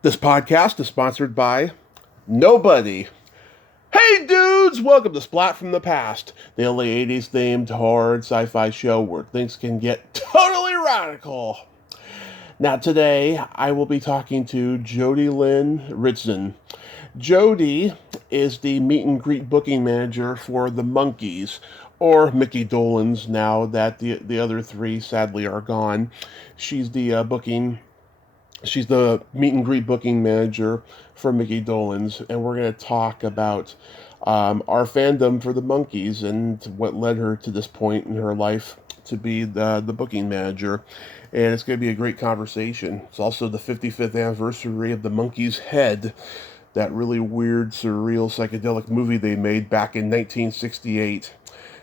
This podcast is sponsored by nobody. Hey dudes, welcome to Splat from the Past, the only 80s themed horror sci-fi show where things can get totally radical. Now today, I will be talking to Jodi Lyn RItzen. Jodi is the meet and greet booking manager for the Monkees, or Micky Dolenz now that the other three sadly are gone. She's the booking She's the meet and greet booking manager for Micky Dolenz, and we're going to talk about our fandom for the Monkees and what led her to this point in her life to be the booking manager. And it's going to be a great conversation. It's also the 55th anniversary of the Monkees' Head, that really weird, surreal, psychedelic movie they made back in 1968.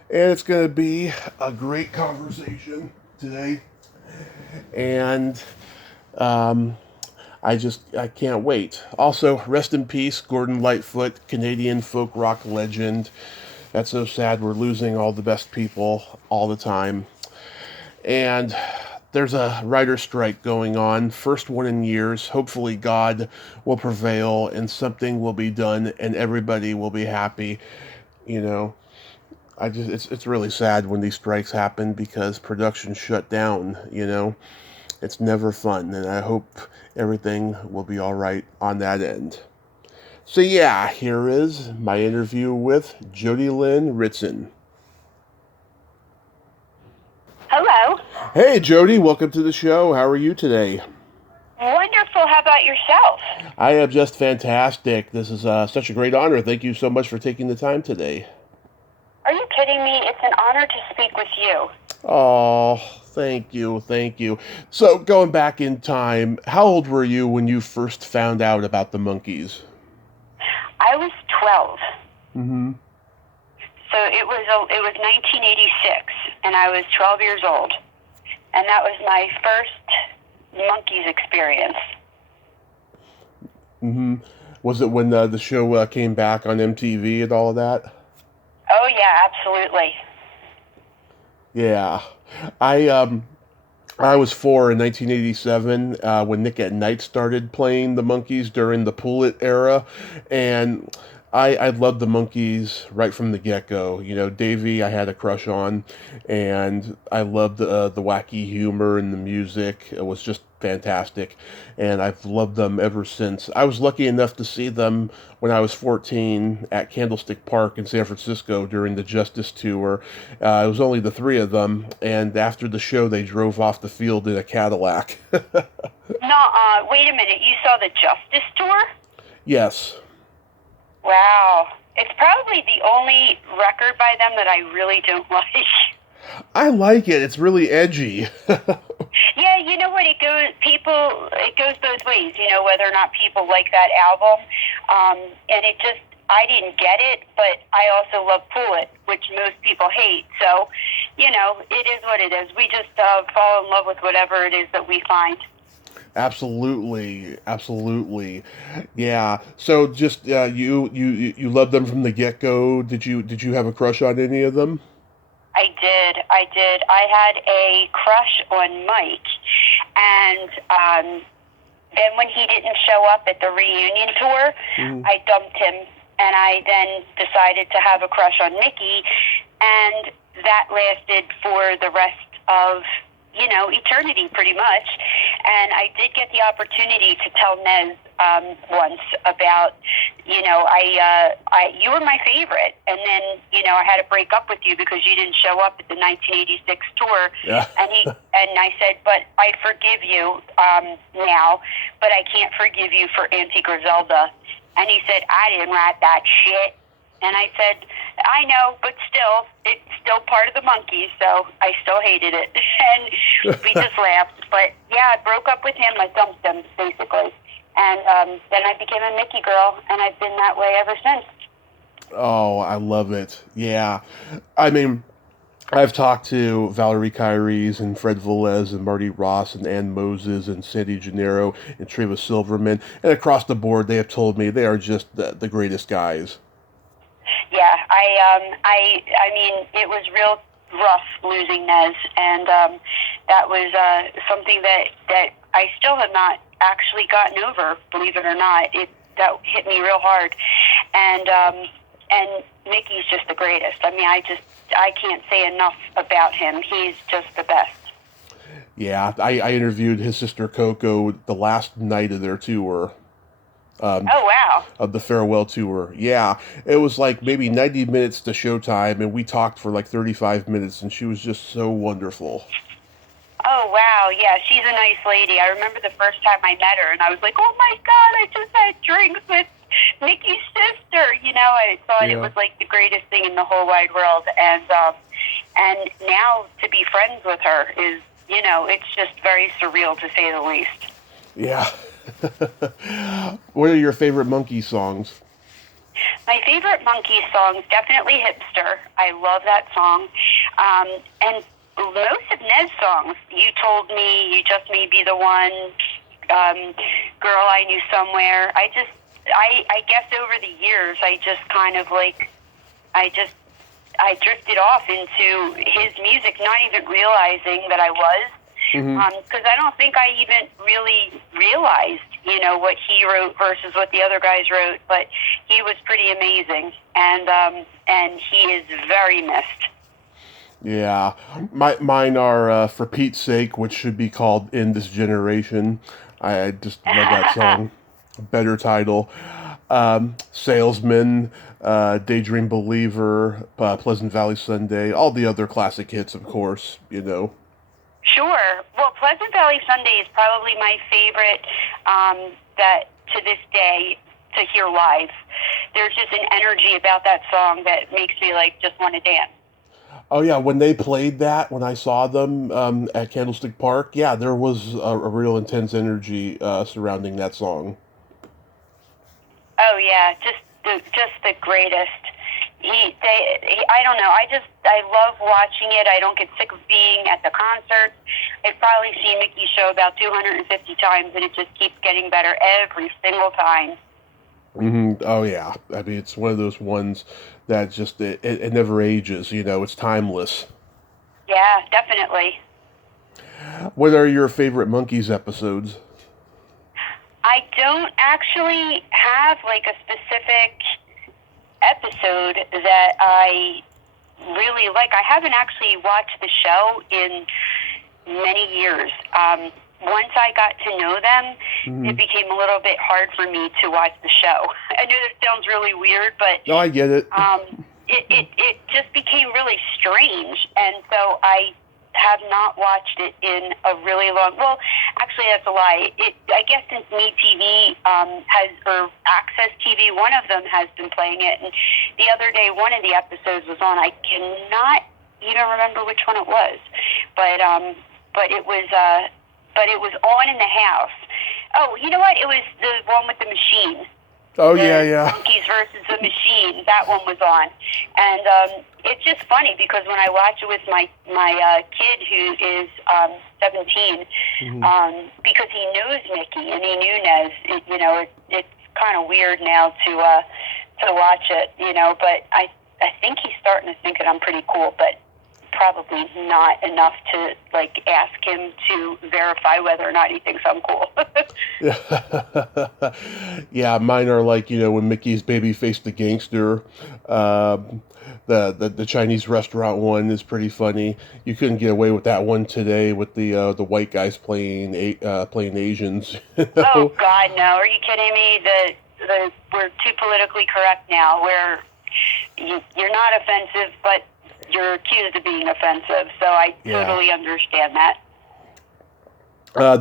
And it's going to be a great conversation today. And I can't wait. Also, rest in peace, Gordon Lightfoot, Canadian folk rock legend. That's so sad. We're losing all the best people all the time. And there's a writer's strike going on, first one in years. Hopefully God will prevail and something will be done and everybody will be happy. You know, it's really sad when these strikes happen because production shut down, you know. It's never fun, and I hope everything will be all right on that end. So yeah, here is my interview with Jodi Lyn RItzen. Hello. Hey Jodi, welcome to the show. How are you today? Wonderful. How about yourself? I am just fantastic. This is such a great honor. Thank you so much for taking the time today. Are you kidding me? It's an honor to speak with you. Oh, thank you. So, going back in time, how old were you when you first found out about the Monkees? I was 12. Mm-hmm. So it was 1986, and I was 12 years old, and that was my first Monkees experience. Mm-hmm. Was it when the show came back on MTV and all of that? Oh yeah, absolutely. Yeah, I was 4 in 1987 when Nick at Night started playing the Monkees during the Pull It era, and I loved the Monkees right from the get-go. You know, Davey I had a crush on, and I loved the wacky humor and the music. It was just fantastic, and I've loved them ever since. I was lucky enough to see them when I was 14 at Candlestick Park in San Francisco during the Justice Tour. It was only the three of them, and after the show, they drove off the field in a Cadillac. No, wait a minute. You saw the Justice Tour? Yes. Wow. It's probably the only record by them that I really don't like. I like it. It's really edgy. Yeah, you know what? It goes both ways, you know, whether or not people like that album. And I didn't get it, but I also love Pull It, which most people hate. So, you know, it is what it is. We just fall in love with whatever it is that we find. Absolutely. Yeah. So just you loved them from the get-go. Did you have a crush on any of them? I did. I had a crush on Mike, and then when he didn't show up at the reunion tour, I dumped him, and I then decided to have a crush on Micky, and that lasted for the rest of, you know, eternity pretty much. And I did get the opportunity to tell Nez once about, you know, you were my favorite, and then, you know, I had to break up with you because you didn't show up at the 1986 tour. Yeah. And I said, but I forgive you now, but I can't forgive you for Auntie Griselda. And he said, I didn't write that shit. And I said, I know, but still, it's still part of the Monkees, so I still hated it. And we just laughed. But yeah, I broke up with him. I dumped him, basically. And then I became a Micky girl, and I've been that way ever since. Oh, I love it. Yeah. I mean, I've talked to Valerie Kyries and Fred Velez and Marty Ross and Ann Moses and Sandy Gennaro and Treva Silverman, and across the board, they have told me they are just the greatest guys. Yeah, I mean, it was real rough losing Nez, and that was something that I still have not actually gotten over, believe it or not. That hit me real hard. And Micky's just the greatest. I mean, I can't say enough about him. He's just the best. Yeah, I interviewed his sister Coco the last night of their tour. Oh, wow. Of the farewell tour. Yeah, it was like maybe 90 minutes to showtime, and we talked for like 35 minutes, and she was just so wonderful. Oh, wow. Yeah, she's a nice lady. I remember the first time I met her, and I was like, oh, my God, I just had drinks with Micky's sister. You know, I thought it was like the greatest thing in the whole wide world. And now to be friends with her is, you know, it's just very surreal, to say the least. Yeah. What are your favorite Monkees songs? My favorite Monkees songs, definitely Hipster. I love that song. And most of Ned's songs, You Told Me, You Just May Be the One, Girl I Knew Somewhere. I guess over the years, I just kind of like, I drifted off into his music, not even realizing that I was. Because I don't think I even really realized, you know, what he wrote versus what the other guys wrote. But he was pretty amazing, and he is very missed. Yeah, mine are For Pete's Sake, which should be called In This Generation. I just love that song. Better title. Salesman, Daydream Believer, Pleasant Valley Sunday, all the other classic hits, of course, you know. Sure. Well, Pleasant Valley Sunday is probably my favorite that to this day to hear live. There's just an energy about that song that makes me like just want to dance. Oh yeah, when they played that, when I saw them at Candlestick Park, yeah, there was a real intense energy surrounding that song. Oh yeah, just the greatest. I don't know. I love watching it. I don't get sick of being at the concerts. I've probably seen Micky's show about 250 times, and it just keeps getting better every single time. Oh yeah, I mean it's one of those ones that just it never ages. You know, it's timeless. Yeah, definitely. What are your favorite Monkees episodes? I don't actually have like a specific episode that I really like. I haven't actually watched the show in many years. Once I got to know them, it became a little bit hard for me to watch the show. I know that sounds really weird, but no, I get it. It just became really strange, and so I have not watched it in a really long. Well, actually, that's a lie. I guess since MeTV or Access TV, one of them has been playing it, and the other day one of the episodes was on. I cannot even remember which one it was, but it was on in the house. Oh, you know what? It was the one with the machine. Oh, yeah. Monkees versus the Machine. That one was on. And it's just funny because when I watch it with my kid who is 17, because he knows Micky and he knew Nez, it's kind of weird now to watch it, you know, but I think he's starting to think that I'm pretty cool, but probably not enough to like ask him to verify whether or not he thinks I'm cool. Yeah, mine are like, you know, when Mickey's Babyface the Gangster. The Chinese restaurant one is pretty funny. You couldn't get away with that one today with the white guys playing Asians. You know? Oh God, no! Are you kidding me? We're too politically correct now. Where you're not offensive, but you're accused of being offensive, so I totally understand that.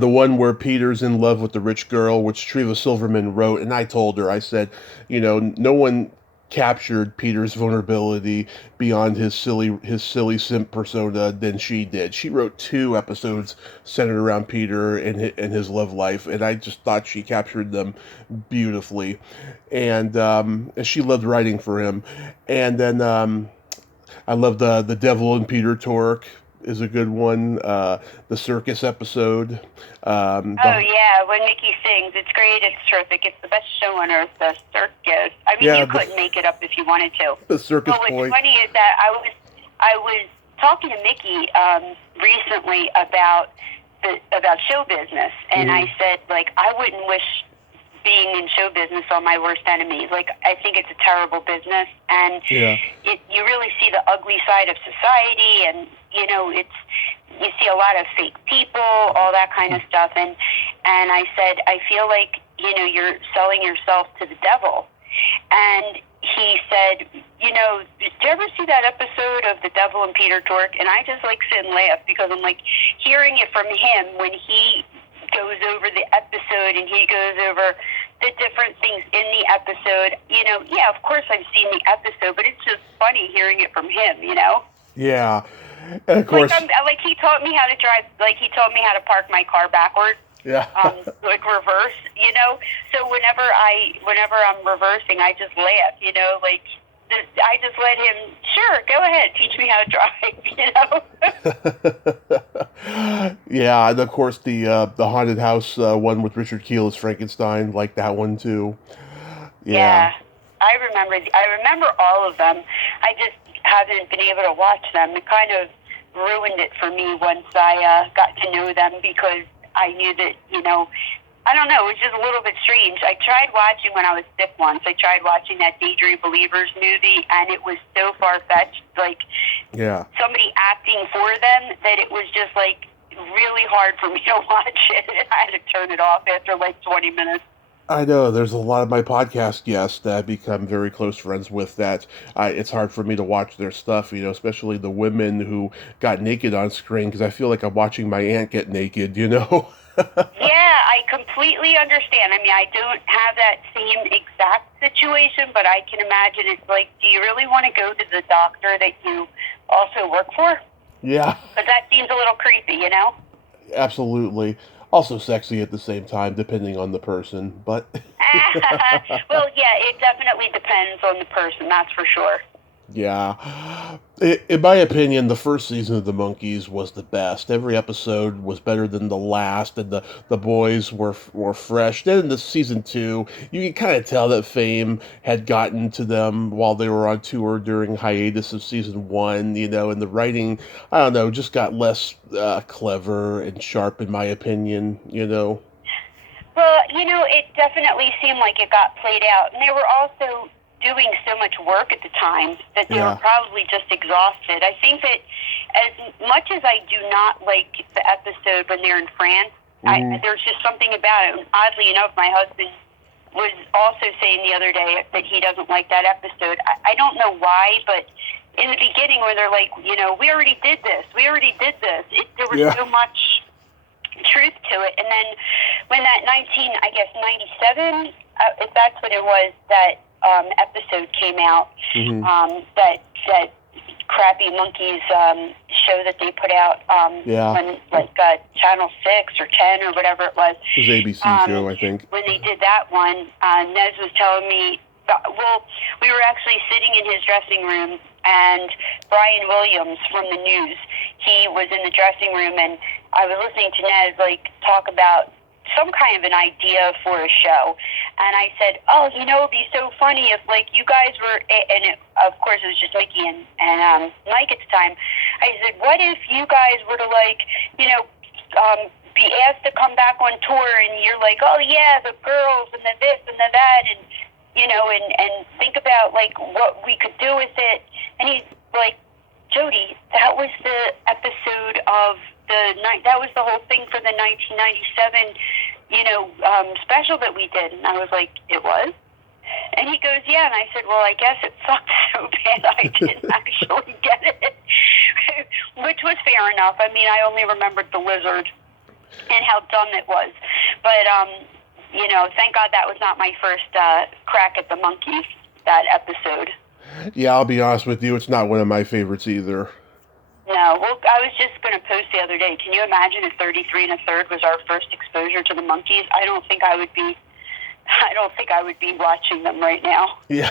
The one where Peter's in love with the rich girl, which Treva Silverman wrote, and I told her, I said, you know, no one captured Peter's vulnerability beyond his silly simp persona than she did. She wrote 2 episodes centered around Peter and his love life, and I just thought she captured them beautifully, and she loved writing for him. And then I love the Devil and Peter Tork is a good one. The circus episode. When Micky sings, it's great. It's terrific. It's the best show on earth. The circus. I mean, you couldn't make it up if you wanted to. The circus boy. What's funny is that I was talking to Micky recently about about show business, and I said, like, I wouldn't wish being in show business on my worst enemy. Like, I think it's a terrible business, and you really see the ugly side of society, and you see a lot of fake people, all that kind of stuff, and I said, I feel like you're selling yourself to the devil. And he said, did you ever see that episode of The Devil and Peter Tork? And I just sit and laugh, because I'm hearing it from him when he goes over the episode and he goes over the different things in the episode. Of course I've seen the episode, but it's just funny hearing it from him, Yeah. And of course, he taught me how to drive, he taught me how to park my car backwards. Yeah. Reverse, So whenever I'm reversing, I just laugh, I just let him, sure, go ahead, teach me how to drive, Yeah, and of course the haunted house one with Richard Kiel as Frankenstein, like that one too. Yeah. I remember all of them. I just haven't been able to watch them. It kind of ruined it for me once I got to know them, because I knew that, I don't know, it was just a little bit strange. I tried watching when I was sick once. I tried watching that Daydream Believers movie, and it was so far-fetched, somebody acting for them, that it was just, really hard for me to watch it. I had to turn it off after, 20 minutes. I know, there's a lot of my podcast guests that I've become very close friends with that it's hard for me to watch their stuff, especially the women who got naked on screen, because I feel like I'm watching my aunt get naked, Yeah, I completely understand. I mean, I don't have that same exact situation, but I can imagine it's do you really want to go to the doctor that you also work for? Yeah. But that seems a little creepy, Absolutely. Also sexy at the same time, depending on the person, but... Well, yeah, it definitely depends on the person, that's for sure. Yeah. In my opinion, the first season of the Monkees was the best. Every episode was better than the last, and the boys were fresh. Then in the season 2, you can kind of tell that fame had gotten to them while they were on tour during hiatus of season 1, and the writing, I don't know, just got less clever and sharp, in my opinion, Well, it definitely seemed like it got played out, and they were also doing so much work at the time that they were probably just exhausted. I think that as much as I do not like the episode when they're in France, there's just something about it. And oddly enough, my husband was also saying the other day that he doesn't like that episode. I don't know why, but in the beginning where they're like, we already did this. There was so much truth to it. And then when that 97, if that's what it was, that episode came out, that crappy Monkees show that they put out when Channel 6 or 10 or whatever it was. It was ABC show, I think. When they did that one, Nez was telling me, we were actually sitting in his dressing room, and Brian Williams from the news, he was in the dressing room, and I was listening to Nez talk about some kind of an idea for a show, and I said, it'd be so funny if you guys were, and of course it was just Mickey and Mike at the time. I said, what if you guys were to be asked to come back on tour, and you're oh yeah, the girls and the this and the that, and and think about what we could do with it. And he's like, Jodi, that was the episode of that was the whole thing for the 1997, special that we did. And I was like, it was? And he goes, yeah. And I said, well, I guess it sucked so bad I didn't actually get it, which was fair enough. I mean, I only remembered the lizard and how dumb it was. But, thank God that was not my first crack at the Monkees, that episode. Yeah, I'll be honest with you, it's not one of my favorites either. No, well, I was just going to post the other day. Can you imagine if 33 1/3 was our first exposure to the Monkees? I don't think I would be watching them right now. Yeah.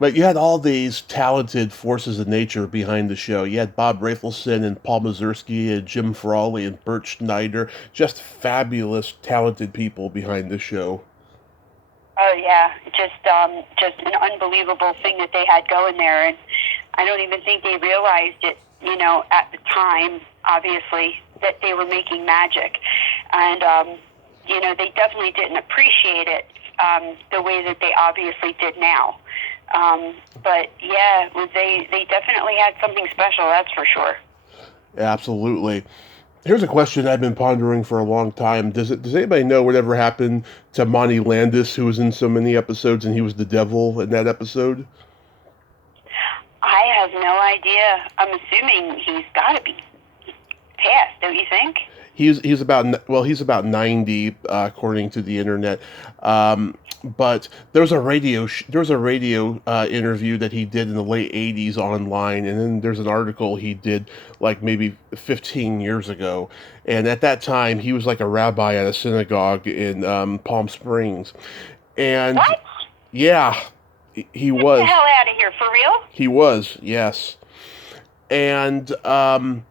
But you had all these talented forces of nature behind the show. You had Bob Rafelson and Paul Mazursky and Jim Frawley and Bert Schneider. Just fabulous, talented people behind the show. Oh, yeah. Just an unbelievable thing that they had going there. And I don't even think they realized it, at the time, obviously. that they were making magic. And, they definitely didn't appreciate it the way that they obviously did now. But, yeah, they definitely had something special, that's for sure. Absolutely. Here's a question I've been pondering for a long time. Does anybody know whatever happened to Monty Landis, who was in so many episodes, and he was the devil in that episode? I have no idea. I'm assuming he's got to be passed, don't you think? He's about 90 according to the internet. But there's a radio interview that he did in the late 80s online, and then there's an article he did like maybe 15 years ago. And at that time, he was like a rabbi at a synagogue in Palm Springs. And what? Yeah, he was. Get the hell out of here, for real? He was, yes. And I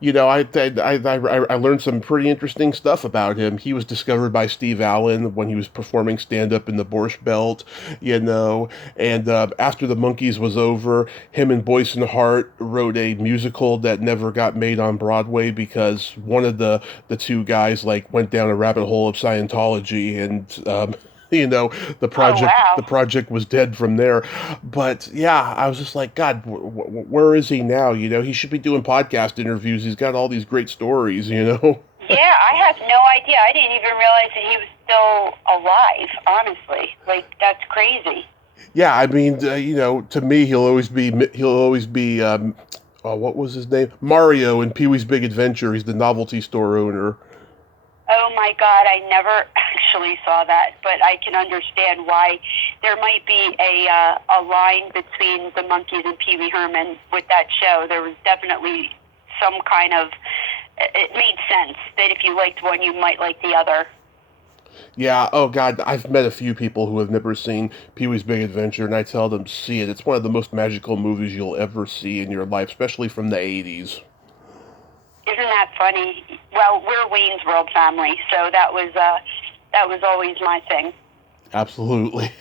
learned some pretty interesting stuff about him. He was discovered by Steve Allen when he was performing stand-up in the Borscht Belt, and after the Monkees was over, him and Boyce and Hart wrote a musical that never got made on Broadway because one of the two guys went down a rabbit hole of Scientology, and the project was dead from there. But yeah, I was just like, God, where is he now? He should be doing podcast interviews. He's got all these great stories. Yeah, I have no idea. I didn't even realize that he was still alive. Honestly, that's crazy. Yeah, I mean, to me, he'll always be. What was his name? Mario in Pee-wee's Big Adventure. He's the novelty store owner. Oh my God, I never actually saw that, but I can understand why there might be a line between the Monkees and Pee Wee Herman with that show. There was definitely some kind of, it made sense that if you liked one, you might like the other. Yeah, oh God, I've met a few people who have never seen Pee-wee's Big Adventure, and I tell them, see it. It's one of the most magical movies you'll ever see in your life, especially from the 80s. Isn't that funny? Well, we're Wayne's World family, so that was always my thing. Absolutely.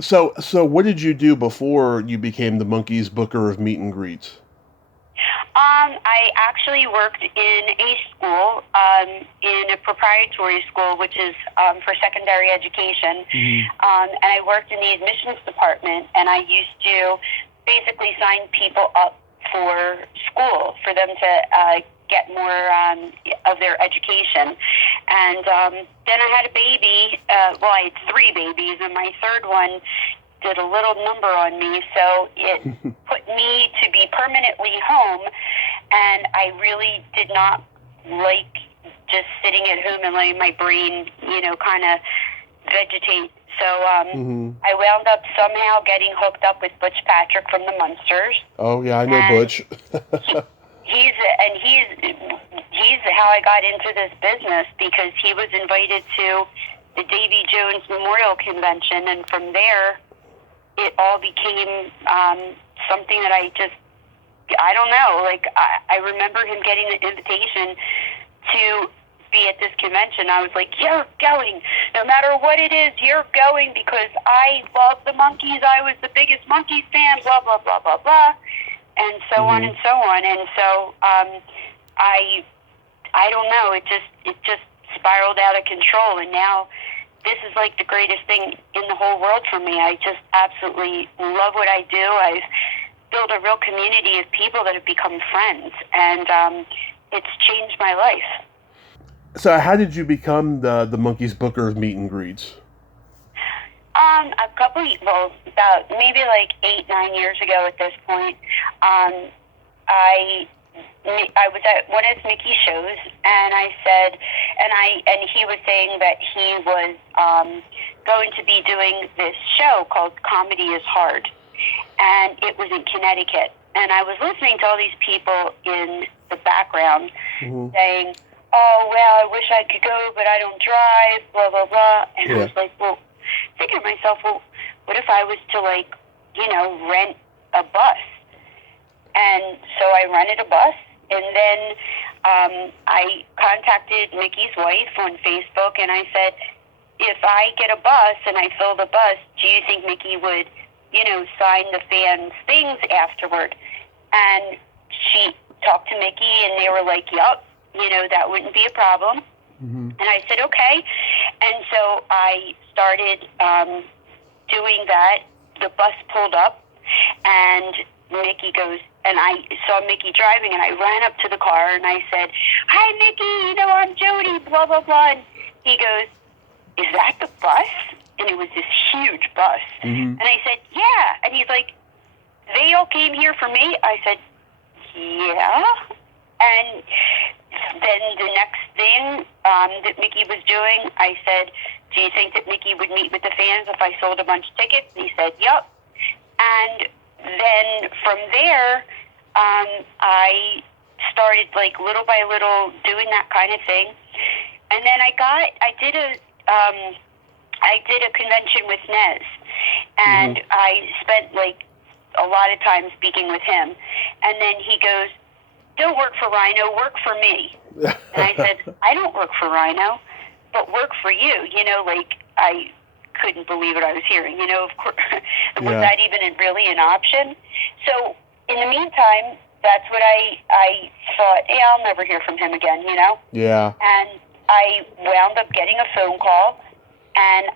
So what did you do before you became the Monkees booker of meet and greets? I actually worked in a school, in a preparatory school, which is for secondary education, and I worked in the admissions department, and I used to basically sign people up for school, for them to get more of their education. And then I had a baby. I had 3 babies, and my third one did a little number on me, so it put me to be permanently home, and I really did not like just sitting at home and letting my brain, kind of vegetate. So I wound up somehow getting hooked up with Butch Patrick from the Munsters. Oh yeah, I know Butch. He's how I got into this business, because he was invited to the Davy Jones Memorial Convention, and from there it all became something that I don't know. I remember him getting the invitation to be at this convention. I was like, you're going. No matter what it is, you're going, because I love the Monkees. I was the biggest Monkees fan, blah, blah, blah, blah, blah, and so on and so on. And so I don't know. It just spiraled out of control, and now this is like the greatest thing in the whole world for me. I just absolutely love what I do. I've built a real community of people that have become friends, and it's changed my life. So how did you become the Monkees booker of meet and greets? About maybe 8-9 years ago at this point, I was at one of Micky's shows, and I said, and he was saying that he was going to be doing this show called Comedy is Hard, and it was in Connecticut. And I was listening to all these people in the background saying, oh, well, I wish I could go, but I don't drive, blah, blah, blah. And I was like, thinking to myself, what if I was to, rent a bus? And so I rented a bus, and then I contacted Micky's wife on Facebook, and I said, if I get a bus and I fill the bus, do you think Micky would, sign the fans' things afterward? And she talk to Micky, and they were like, yup, that wouldn't be a problem. Mm-hmm. And I said, okay. And so I started doing that. The bus pulled up, and Micky goes, and I saw Micky driving, and I ran up to the car, and I said, hi, Micky, I'm Jodi, blah, blah, blah. And he goes, is that the bus? And it was this huge bus. Mm-hmm. And I said, yeah. And he's like, they all came here for me? I said, yeah. And then the next thing that Micky was doing, I said, do you think that Micky would meet with the fans if I sold a bunch of tickets? And he said, yep. And then from there, I started little by little doing that kind of thing. And then I did a convention with Nez, and Mm-hmm. I spent a lot of time speaking with him. And then he goes, don't work for Rhino, work for me. And I said, I don't work for Rhino, but work for you. I couldn't believe what I was hearing. Of course, was that even really an option? So in the meantime, that's what I thought, I'll never hear from him again, Yeah. And I wound up getting a phone call, and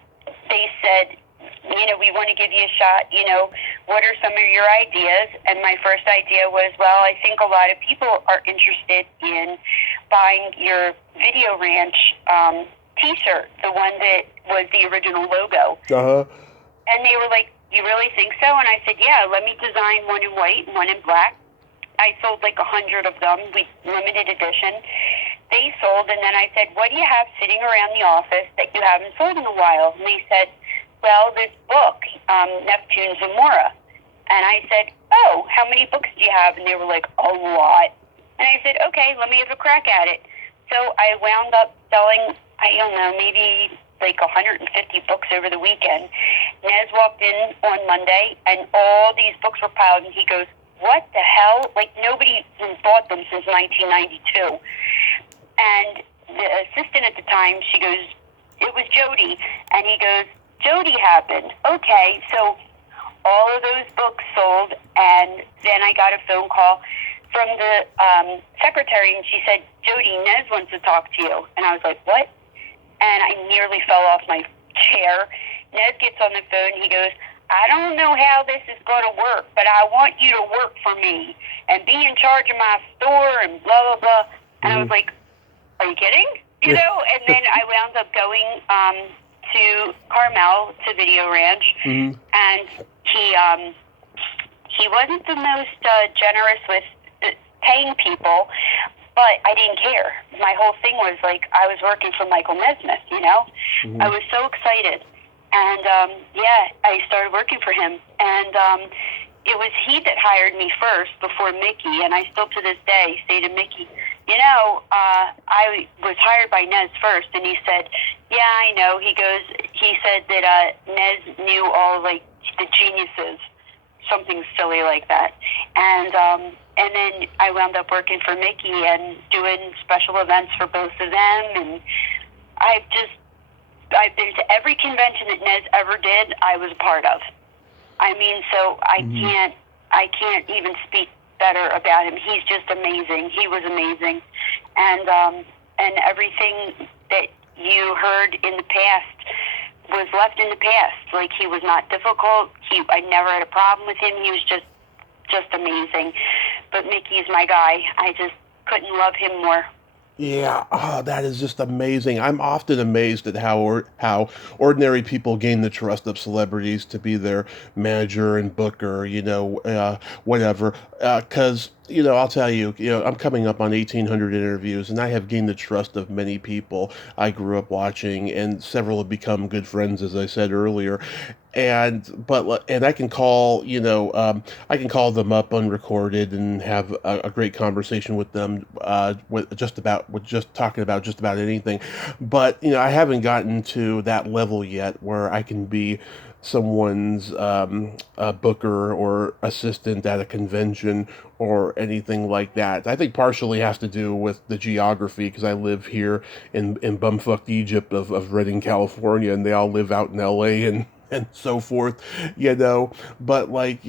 they said, we want to give you a shot, what are some of your ideas? And my first idea was, well, I think a lot of people are interested in buying your Video Ranch t-shirt, the one that was the original logo. Uh-huh. And they were like, you really think so? And I said, yeah, let me design one in white and one in black. I sold 100 of them, limited edition. They sold, and then I said, what do you have sitting around the office that you haven't sold in a while? And they said, well, this book, Neptune Zamora. And I said, oh, how many books do you have? And they were like, a lot. And I said, okay, let me have a crack at it. So I wound up selling, I don't know, maybe 150 books over the weekend. Nez walked in on Monday, and all these books were piled, and he goes, what the hell? Nobody has bought them since 1992. And the assistant at the time, she goes, it was Jodi. And he goes, Jodi happened. Okay, so all of those books sold, and then I got a phone call from the secretary, and she said, Jodi, Nez wants to talk to you. And I was like, what? And I nearly fell off my chair. Nez gets on the phone, he goes, I don't know how this is going to work, but I want you to work for me and be in charge of my store and blah, blah, blah. And I was like, are you kidding? And then I wound up going to Carmel, to Video Ranch, and he wasn't the most generous with paying people, but I didn't care. My whole thing was I was working for Michael Nesmith, I was so excited. And I started working for him. And it was he that hired me first before Micky, and I still to this day say to Micky, I was hired by Nez first, and he said, yeah, I know. He said that Nez knew all the geniuses, something silly like that. And then I wound up working for Micky and doing special events for both of them, and I've been to every convention that Nez ever did, I was a part of. So I can't even speak better about him. He's just amazing. He was amazing. And everything that you heard in the past was left in the past. He was not difficult. I never had a problem with him. He was just amazing. But Micky's my guy. I just couldn't love him more. Yeah, that is just amazing. I'm often amazed at how ordinary people gain the trust of celebrities to be their manager and booker, whatever. Because, I'll tell you, I'm coming up on 1,800 interviews, and I have gained the trust of many people I grew up watching, and several have become good friends, as I said earlier. And I can call them up unrecorded and have a great conversation with them talking about just about anything. But I haven't gotten to that level yet where I can be someone's booker or assistant at a convention or anything like that. I think partially has to do with the geography, because I live here in bumfuck Egypt of Redding, California, and they all live out in LA and and so forth, but like,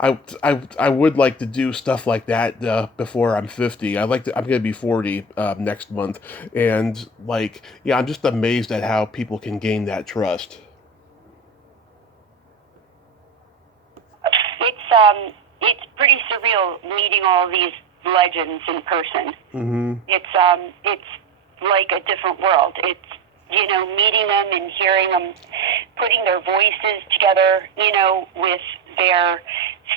I would like to do stuff like that before I'm 50. I'm going to be 40 next month, and like, yeah, I'm just amazed at how people can gain that trust. It's pretty surreal meeting all these legends in person. Mm-hmm. It's like a different world. It's, meeting them and hearing them, putting their voices together, with their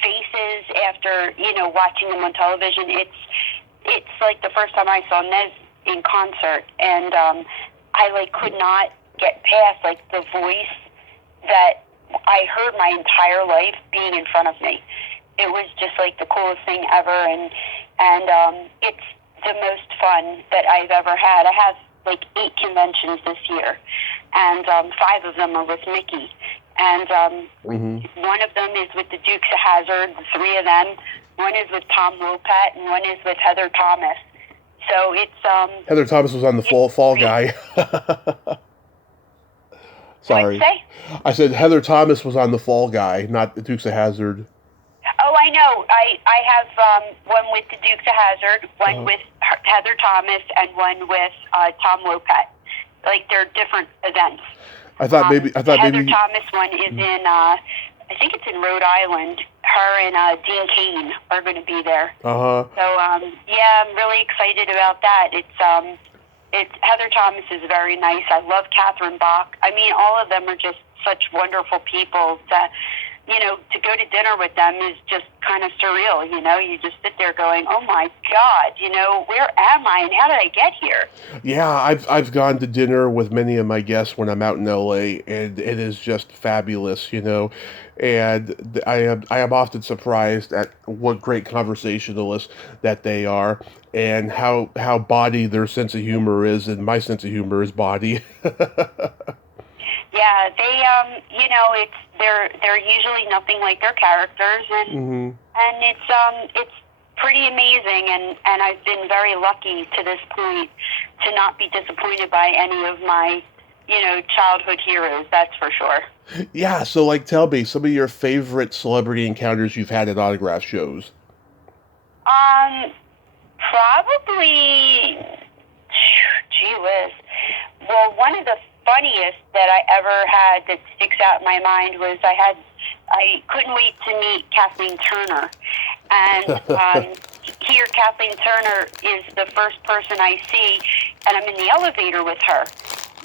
faces after, watching them on television. It's like the first time I saw Nez in concert, and I like could not get past like the voice that I heard my entire life being in front of me. It was just like the coolest thing ever, and it's the most fun that I've ever had. I have like 8 conventions this year, and 5 of them are with Micky, and one of them is with the Dukes of Hazzard, 3 of them. One is with Tom Wopat, and one is with Heather Thomas. So it's Heather Thomas was on the Fall Guy. Sorry. What'd you say? I said Heather Thomas was on the Fall Guy, not the Dukes of Hazzard. Oh, I know. I have one with the Dukes of Hazzard, one with Heather Thomas, and one with Tom Wopat. Like, they're different events. I thought maybe Heather Thomas one is in I think it's in Rhode Island. Her and Dean Cain are going to be there. Uh-huh. So yeah, I'm really excited about that. It's Heather Thomas is very nice. I love Catherine Bach. I mean, all of them are just such wonderful people that, to go to dinner with them is just kind of surreal, You just sit there going, oh, my God, where am I and how did I get here? Yeah, I've gone to dinner with many of my guests when I'm out in L.A., and it is just fabulous, And I am often surprised at what great conversationalists that they are, and how body their sense of humor is, and my sense of humor is body. Yeah, they they're usually nothing like their characters, and it's pretty amazing, and I've been very lucky to this point to not be disappointed by any of my childhood heroes. That's for sure. Yeah, so like, tell me some of your favorite celebrity encounters you've had at autograph shows. Probably, gee whiz. Well, one of the funniest that I ever had that sticks out in my mind was I couldn't wait to meet Kathleen Turner. And here Kathleen Turner is the first person I see, and I'm in the elevator with her.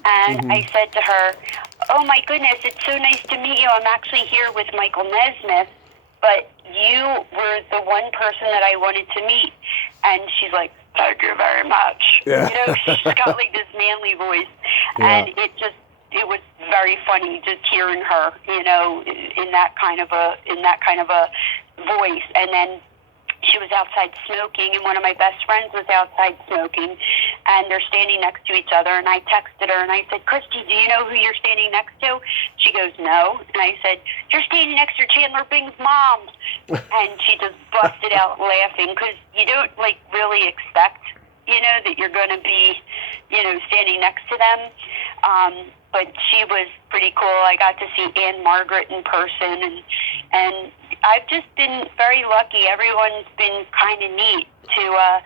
And I said to her, oh my goodness, it's so nice to meet you. I'm actually here with Michael Nesmith, but you were the one person that I wanted to meet. And she's like, thank you very much. Yeah. She's got like this manly voice. Yeah. And it was very funny just hearing her, in that kind of a voice. And then she was outside smoking, and one of my best friends was outside smoking, and they're standing next to each other, and I texted her, and I said, Christy, do you know who you're standing next to? She goes, no. And I said, you're standing next to Chandler Bing's mom. And she just busted out laughing, because you don't, really expect, that you're going to be, standing next to them. But she was pretty cool. I got to see Anne Margaret in person, and I've just been very lucky. Everyone's been kind of neat to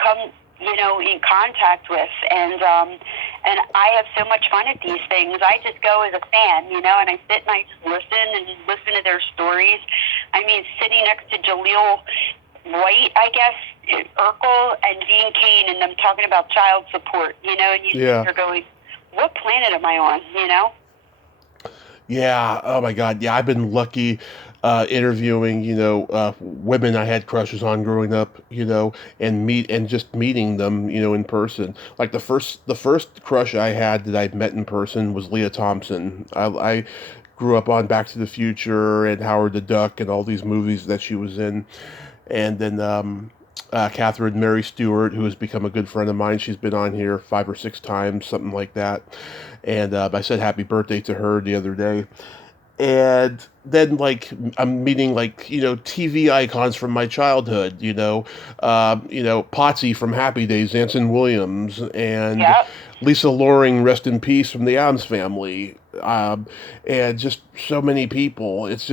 come, in contact with, and I have so much fun at these things. I just go as a fan, and I sit and I just listen to their stories. I mean, sitting next to Jaleel White, I guess, Urkel, and Dean Cain, and them talking about child support, and you sit there going, what planet am I on, Yeah, oh my God, yeah, I've been lucky interviewing, women I had crushes on growing up, and just meeting them, in person. Like the first crush I had that I met in person was Leah Thompson. I grew up on Back to the Future and Howard the Duck and all these movies that she was in. And then Catherine Mary Stewart, who has become a good friend of mine. She's been on here 5 or 6 times, something like that. And I said happy birthday to her the other day. And then, I'm meeting, TV icons from my childhood, Potsy from Happy Days, Anson Williams, and Lisa Loring, rest in peace, from the Addams Family, and just so many people. It's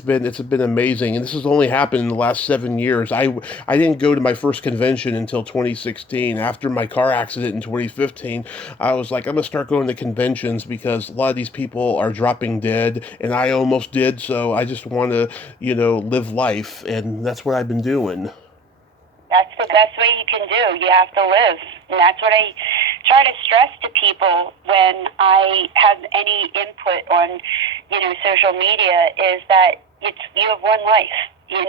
been amazing, and this has only happened in the last 7 years. I didn't go to my first convention until 2016. After my car accident in 2015, I was like, I'm gonna start going to conventions because a lot of these people are dropping dead, and I almost did. So I just want to, live life, and that's what I've been doing. That's the best way you can do. You have to live. And that's what I try to stress to people when I have any input on, social media, is that you have one life, You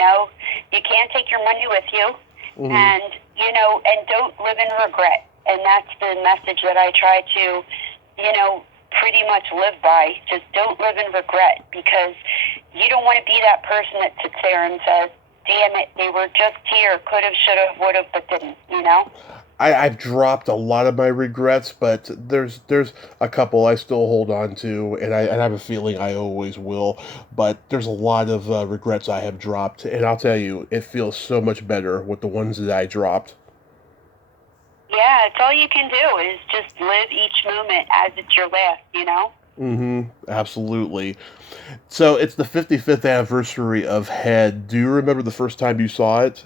can't take your money with you. Mm-hmm. And, and don't live in regret. And that's the message that I try to, pretty much live by. Just don't live in regret, because you don't want to be that person that sits there and says, damn it, they were just here, could have, should have, would have, but didn't, I've dropped a lot of my regrets, but there's a couple I still hold on to, and I have a feeling I always will. But there's a lot of regrets I have dropped, and I'll tell you, it feels so much better with the ones that I dropped. Yeah, it's all you can do is just live each moment as it's your last, Mm-hmm. Absolutely. So it's the 55th anniversary of Head. Do you remember the first time you saw it?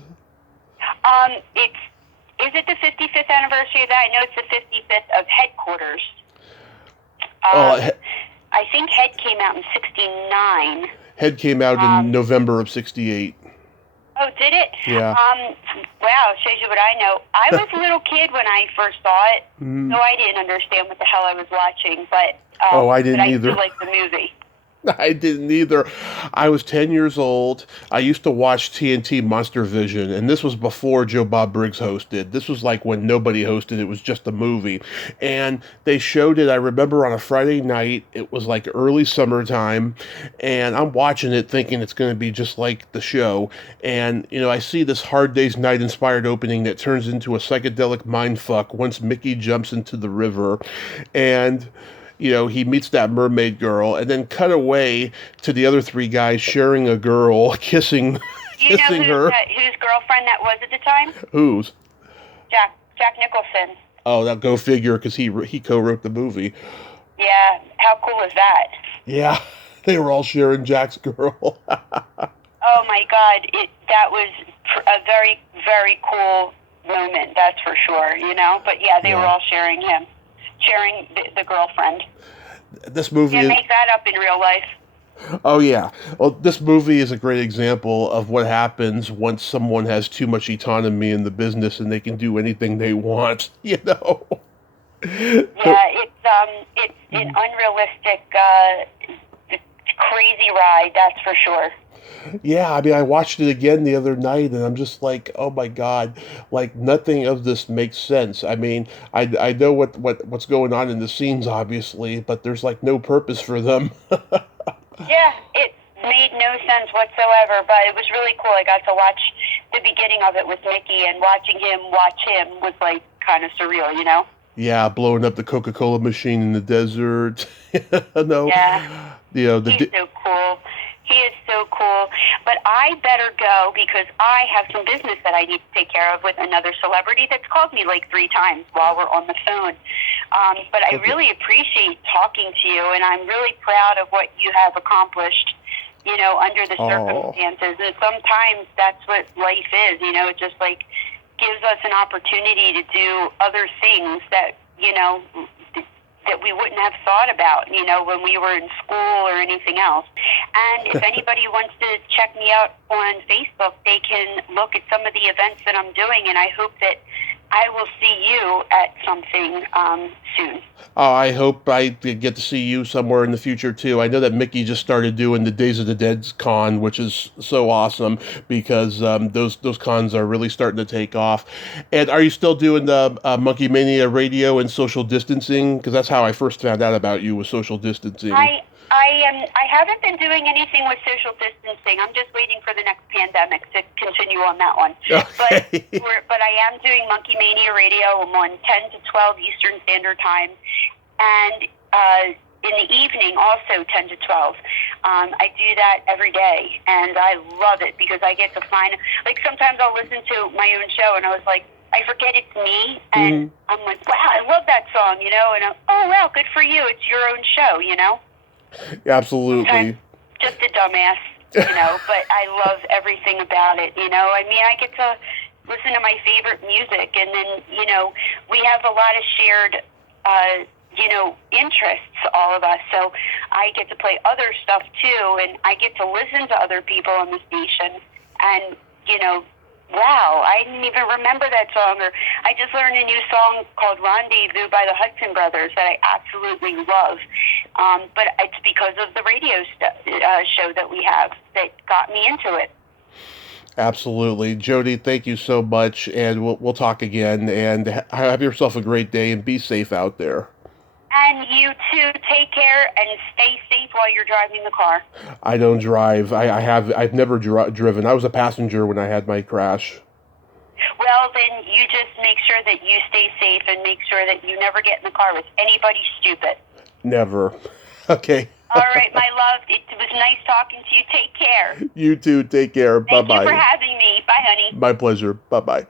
Is it the 55th anniversary of that? I know it's the 55th of Headquarters. I think Head came out in 69. Head came out in November of 68. Oh, did it? Yeah. Wow, shows you what I know. I was a little kid when I first saw it, so I didn't understand what the hell I was watching, but I didn't either. I do like the movie. I didn't either. I was 10 years old. I used to watch TNT Monster Vision, and this was before Joe Bob Briggs hosted. This was like when nobody hosted. It was just a movie. And they showed it, I remember, on a Friday night. It was like early summertime, and I'm watching it thinking it's going to be just like the show. And, I see this Hard Day's Night inspired opening that turns into a psychedelic mindfuck once Mickey jumps into the river. And he meets that mermaid girl, and then cut away to the other three guys sharing a girl, kissing her. Whose girlfriend that was at the time? Whose? Jack Nicholson. Oh, that go figure, because he co-wrote the movie. Yeah, how cool was that? Yeah, they were all sharing Jack's girl. Oh my God, that was a very, very cool moment, that's for sure, But yeah, they were all sharing him. Sharing the girlfriend. This movie make that up in real life. Oh yeah. Well, this movie is a great example of what happens once someone has too much autonomy in the business and they can do anything they want. Yeah, it's an unrealistic, crazy ride. That's for sure. Yeah, I watched it again the other night, and I'm just like, oh my God, like nothing of this makes sense. I know what's going on in the scenes, obviously, but there's like no purpose for them. Yeah, it made no sense whatsoever, but it was really cool. I got to watch the beginning of it with Mickey, and watching him watch him was like kind of surreal, Yeah, blowing up the Coca-Cola machine in the desert. No. Yeah. He's so cool. He is so cool. But I better go because I have some business that I need to take care of with another celebrity that's called me like 3 times while we're on the phone. But I really appreciate talking to you, and I'm really proud of what you have accomplished, under the circumstances. And sometimes that's what life is, it just like gives us an opportunity to do other things that, that we wouldn't have thought about, when we were in school or anything else. And if anybody wants to check me out on Facebook, they can look at some of the events that I'm doing, and I hope that I will see you at something soon. Oh, I hope I get to see you somewhere in the future, too. I know that Mickey just started doing the Days of the Dead con, which is so awesome because those cons are really starting to take off. And are you still doing the Monkey Mania radio and social distancing? Because that's how I first found out about you, was social distancing. I haven't been doing anything with social distancing. I'm just waiting for the next pandemic to continue on that one. Okay. But I am doing Monkey Mania Radio. I'm on 10 to 12 Eastern Standard Time. And in the evening, also 10 to 12. I do that every day, and I love it because I get to find, like, sometimes I'll listen to my own show, and I was like, I forget it's me, and I'm like, wow, I love that song, you know, and oh, wow, good for you. It's your own show, you know? Absolutely. Sometimes just a dumbass, you know, but I love everything about it, you know? I mean, I get to listen to my favorite music, and then, you know, we have a lot of shared, you know, interests, all of us, so I get to play other stuff, too, and I get to listen to other people on the station, and, you know, wow, I didn't even remember that song. Or I just learned a new song called Rendezvous by the Hudson Brothers that I absolutely love. But it's because of the radio show that we have that got me into it. Absolutely. Jodi, thank you so much, and we'll talk again, and have yourself a great day, and be safe out there. And you too, take care and stay safe while you're driving the car. I don't drive. I've never driven. I was a passenger when I had my crash. Well, then you just make sure that you stay safe and make sure that you never get in the car with anybody stupid. Never. Okay. All right, my love. It was nice talking to you. Take care. You too. Take care. Bye-bye. Thank you for having me. Bye, honey. My pleasure. Bye-bye.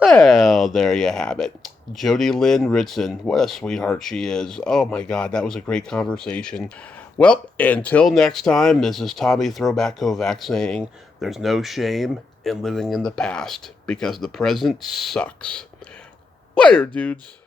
Well, there you have it. Jodi Lyn RItzen. What a sweetheart she is. Oh my God, that was a great conversation. Well, until next time, this is Tommy Throwback Kovac saying there's no shame in living in the past because the present sucks. Later, dudes.